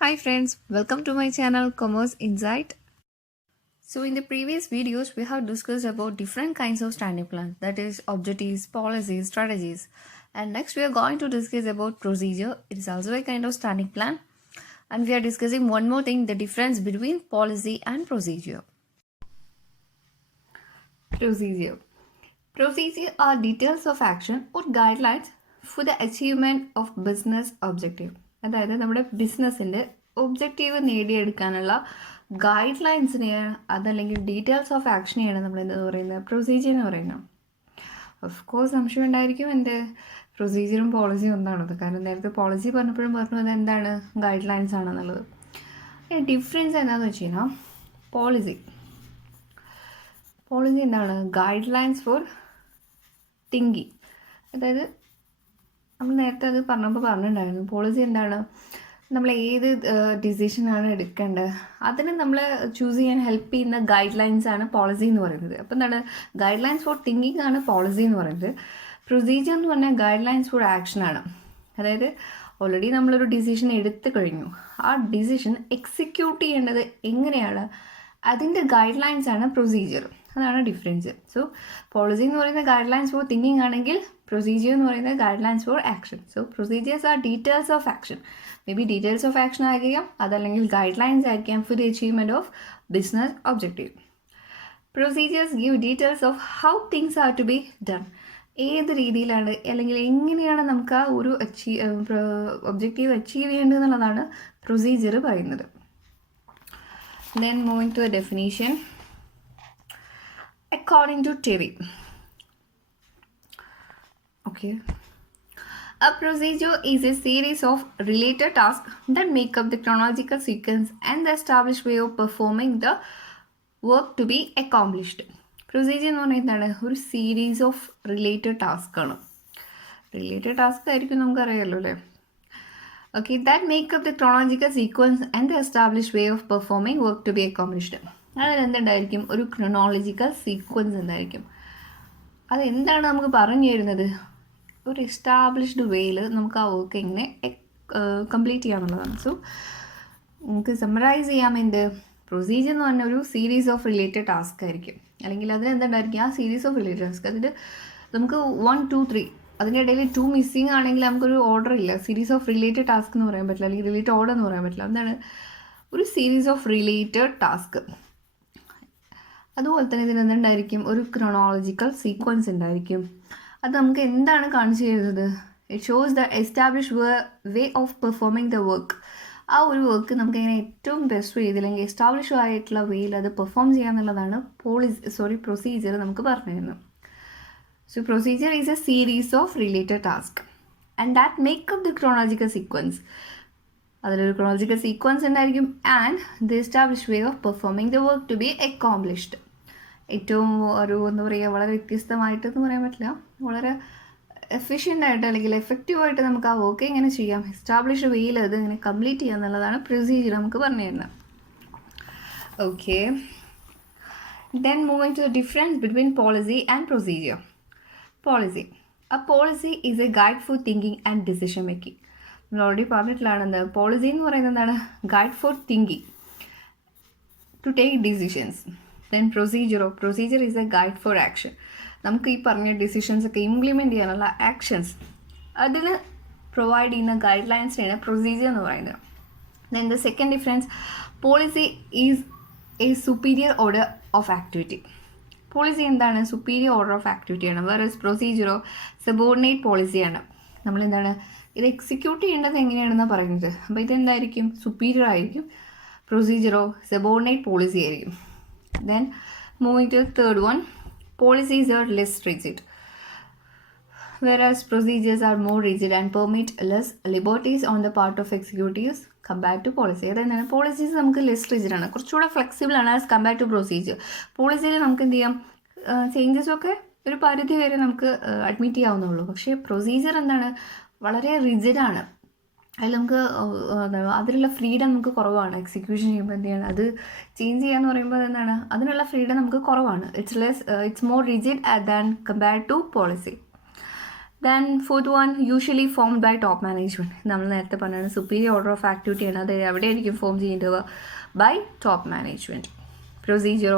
Hi friends, welcome to my channel Commerce Insight. So in the previous videos we have discussed about different kinds of standing plans, that is objectives, policies, strategies. And next we are going to discuss about procedure. It is also a kind of standing plan. And we are discussing one more thing, the difference between policy and procedure. Procedure. Procedure are details of action or guidelines for the achievement of business objective. അതായത് നമ്മുടെ ബിസിനസ്സിൻ്റെ objective നേടിയെടുക്കാനുള്ള guide ലൈൻസിനെയാണ് അതല്ലെങ്കിൽ details of ആക്ഷനെയാണ് നമ്മൾ എന്താ പറയുന്നത് procedure എന്ന് പറയുന്നത്. Of course സംശയം ഉണ്ടായിരിക്കും എൻ്റെ പ്രൊസീജിയറും പോളിസിയും ഒന്നാണത്. കാരണം നേരത്തെ പോളിസി പറഞ്ഞപ്പോഴും പറഞ്ഞു അത് എന്താണ് ഗൈഡ് ലൈൻസ് ആണെന്നുള്ളത്. ഡിഫറൻസ് എന്താണെന്ന് വെച്ച് കഴിഞ്ഞാൽ പോളിസി എന്താണ് ഗൈഡ് ലൈൻസ് ഫോർ തിങ്കിങ്. അതായത് നമ്മൾ നേരത്തെ അത് പറഞ്ഞിട്ടുണ്ടായിരുന്നു. പോളിസി എന്താണ്, നമ്മൾ ഏത് ഡിസിഷനാണ് എടുക്കേണ്ടത് അതിന് നമ്മൾ ചൂസ് ചെയ്യാൻ ഹെൽപ്പ് ചെയ്യുന്ന ഗൈഡ് ലൈൻസ് ആണ് പോളിസി എന്ന് പറയുന്നത്. അപ്പോൾ എന്താണ് ഗൈഡ് ലൈൻസ് ഫോർ തിങ്കിങ് ആണ് പോളിസി എന്ന് പറയുന്നത്. പ്രൊസീജിയർ എന്ന് പറഞ്ഞാൽ ഗൈഡ് ലൈൻസ് ഫോർ ആക്ഷനാണ്. അതായത് ഓൾറെഡി നമ്മളൊരു ഡിസിഷൻ എടുത്തു കഴിഞ്ഞു, ആ ഡിസിഷൻ എക്സിക്യൂട്ട് ചെയ്യേണ്ടത് എങ്ങനെയാണ് അതിൻ്റെ ഗൈഡ് ലൈൻസ് ആണ് പ്രൊസീജിയർ. അതാണ് ഡിഫറൻസ്. സോ പോളിസി എന്ന് പറയുന്ന ഗൈഡ് ലൈൻസ് ഫോർ തിങ്കിങ് ആണെങ്കിൽ പ്രൊസീജിയർ എന്ന് പറയുന്നത് guidelines for action. So procedures are details of action. May be details of action ആയിരിക്കാം, അതല്ലെങ്കിൽ ഗൈഡ് ലൈൻസ് ആയിരിക്കാം for the achievement of business objective. Procedures give details of how things are to be done. ഏത് രീതിയിലാണ് അല്ലെങ്കിൽ എങ്ങനെയാണ് നമുക്ക് ആ ഒരു ഒബ്ജക്റ്റീവ് അച്ചീവ് ചെയ്യേണ്ടതെന്നുള്ളതാണ് പ്രൊസീജിയർ പറയുന്നത്. Then moving to a definition. According to Terry. Okay. A procedure is a series of related tasks that make up the chronological sequence and the established way of performing the work to be accomplished. Procedure എന്ന് പറഞ്ഞാൽ എന്താണ്, ഒരു series of related task ആണ്. Related task ആയിരിക്കും നമുക്കറിയാമല്ലോ അല്ലേ. Okay, that make up the chronological sequence and the established way of performing work to be accomplished. അതിൽ എന്തുണ്ടായിരിക്കും, ഒരു ക്രോണോളജിക്കൽ സീക്വൻസ് എന്തായിരിക്കും, അതെന്താണ് നമുക്ക് പറഞ്ഞു തരുന്നത്, ഒരു എസ്റ്റാബ്ലിഷ്ഡ് വേയിൽ നമുക്ക് ആ വർക്ക് എങ്ങനെ കംപ്ലീറ്റ് ചെയ്യാമെന്നുള്ളതാണ്. സോ നമുക്ക് സമ്മറൈസ് ചെയ്യാം, എന്ത് പ്രൊസീജിയർ എന്ന് പറഞ്ഞാൽ ഒരു സീരീസ് ഓഫ് റിലേറ്റഡ് ടാസ്ക് ആയിരിക്കും. അല്ലെങ്കിൽ അതിനെന്തുണ്ടായിരിക്കും, ആ സീരീസ് ഓഫ് റിലേറ്റഡ് ടാസ്ക് അതിൽ നമുക്ക് 1, 2, 3 അതിൻ്റെ ഇടയിൽ 2 മിസ്സിങ് ആണെങ്കിൽ നമുക്കൊരു ഓർഡർ ഇല്ല, സീരീസ് ഓഫ് റിലേറ്റഡ് ടാസ്ക് എന്ന് പറയാൻ പറ്റില്ല, അല്ലെങ്കിൽ റിലേറ്റഡ് ഓർഡർ എന്ന് പറയാൻ പറ്റില്ല. എന്താണ് ഒരു സീരീസ് ഓഫ് റിലേറ്റഡ് ടാസ്ക്. അതുപോലെ തന്നെ ഇതിനെന്തുണ്ടായിരിക്കും, ഒരു ക്രോണോളജിക്കൽ സീക്വൻസ് ഉണ്ടായിരിക്കും. അത് നമുക്ക് എന്താണ് കാണിച്ചു തരുന്നത്, it shows the establish way of performing the work. ആ ഒരു വർക്ക് നമുക്ക് എങ്ങനെ ഏറ്റവും ബെസ്റ്റ് വേയിൽ അല്ലെങ്കിൽ എസ്റ്റാബ്ലിഷ് ആയിട്ടുള്ള വേയിൽ അത് പെർഫോം ചെയ്യാന്നുള്ളതാണ് പ്രൊസീജിയർ നമുക്ക് പറഞ്ഞു തരുന്നത്. So procedure is a series of related tasks and that make up the chronological sequence. അതിലൊരു chronological sequence ഉണ്ടായിരിക്കും and the established way of performing the work to be accomplished. ഏറ്റവും ഒരു എന്താ പറയുക, വളരെ വ്യത്യസ്തമായിട്ടെന്ന് പറയാൻ പറ്റില്ല, വളരെ എഫിഷ്യൻ്റ് ആയിട്ട് അല്ലെങ്കിൽ എഫക്റ്റീവായിട്ട് നമുക്ക് ആ വർക്ക് എങ്ങനെ ചെയ്യാം, എസ്റ്റാബ്ലിഷ് വേയിൽ അത് എങ്ങനെ കംപ്ലീറ്റ് ചെയ്യുക എന്നുള്ളതാണ് പ്രൊസീജിയർ നമുക്ക് പറഞ്ഞു തരുന്നത്. Okay, then moving to the difference between policy and procedure. Policy. A policy is a guide for thinking and decision making. നമ്മൾ ഓൾറെഡി പറഞ്ഞിട്ടുള്ളതാണ് പോളിസി എന്ന് പറയുന്നത് എന്താണ്, guide for thinking to take decisions. Then procedure is a guide for action. നമുക്ക് ഈ പറഞ്ഞ decisions ഒക്കെ implement ചെയ്യാനുള്ള ആക്ഷൻസ് അതിന് പ്രൊവൈഡ് ചെയ്യുന്ന ഗൈഡ് ലൈൻസിനെയാണ് പ്രൊസീജിയർ എന്ന് പറയുന്നത്. Then the second difference, policy is A superior order of activity. Policy എന്താണ്, സുപ്പീരിയർ ഓർഡർ ഓഫ് ആക്ടിവിറ്റിയാണ്. വേറെ പ്രൊസീജിയറോ സബോർഡിനേറ്റ് പോളിസിയാണ്. നമ്മളെന്താണ് ഇത് എക്സിക്യൂട്ട് ചെയ്യേണ്ടത് എങ്ങനെയാണെന്ന് പറയുന്നത്. അപ്പോൾ ഇതെന്തായിരിക്കും, സുപ്പീരിയർ ആയിരിക്കും. പ്രൊസീജിയറോ സബോർഡിനേറ്റ് പോളിസി ആയിരിക്കും. Then moving to third one, policies are less rigid whereas procedures are more rigid and permit less liberties on the part of executives compared to policy. അതെന്താണ്, പോളിസീസ് നമുക്ക് ലെസ് റിജിഡ് ആണ്, കുറച്ചുകൂടെ flexible ആണ് as compare to procedure. പോളിസിയിൽ നമുക്ക് എന്ത് ചെയ്യാം, ചേഞ്ചസൊക്കെ ഒരു പരിധി വരെ നമുക്ക് അഡ്മിറ്റ് ചെയ്യാവുന്നുള്ളൂ. പക്ഷേ പ്രൊസീജിയർ എന്താണ്, വളരെ റിജിഡാണ്. അതിൽ നമുക്ക് അതിലുള്ള ഫ്രീഡം നമുക്ക് കുറവാണ്. എക്സിക്യൂഷൻ ചെയ്യുമ്പോൾ എന്ത് ചെയ്യണം, അത് ചേഞ്ച് ചെയ്യാന്ന് പറയുമ്പോൾ എന്താണ്, അതിനുള്ള ഫ്രീഡം നമുക്ക് കുറവാണ്. It's more rigid than compared to policy. Then fourth one usually formed by top management. നമ്മൾ നേരത്തെ പറഞ്ഞാണ് സുപ്പീരിയർ ഓർഡർ ഓഫ് ആക്ടിവിറ്റി ആണ്. അത് എവിടെയായിരിക്കും ഫോം ചെയ്യേണ്ടത്? By top management. Procedure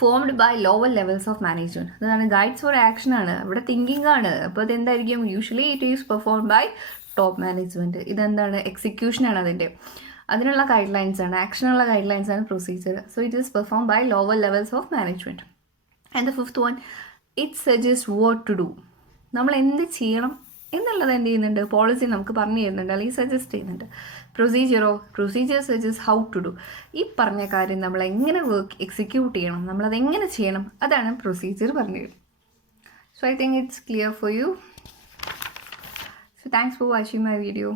formed by lower levels of management. അതാണ് ഗൈഡ്സ് ഫോർ ആക്ഷൻ ആണ്, ഇവിടെ തിങ്കിങ് ആണ്. അപ്പോൾ അതെന്തായിരിക്കും? Usually it is performed by top management. ഇതെന്താണ്? എക്സിക്യൂഷനാണ് അതിനുള്ള ഗൈഡ് ലൈൻസ് ആണ്, ആക്ഷനുള്ള ഗൈഡ് ലൈൻസ് ആണ് procedure. So it is perform by lower levels of management. And the fifth one, it suggest what to do. നമ്മൾ എന്ത് ചെയ്യണം എന്നുള്ളത് എന്ത് ചെയ്യുന്നുണ്ട്? പോളിസി നമുക്ക് പറഞ്ഞു തരുന്നുണ്ട്, അല്ലെങ്കിൽ സജസ്റ്റ് ചെയ്യുന്നുണ്ട്. Procedure suggest how to do. ഈ പറഞ്ഞ കാര്യം നമ്മൾ എങ്ങനെ എക്സിക്യൂട്ട് ചെയ്യണം, നമ്മളത് എങ്ങനെ ചെയ്യണം, അതാണ് പ്രൊസീജിയർ പറഞ്ഞു തരുന്നത്. So I think it's clear for you. So thanks for watching my video.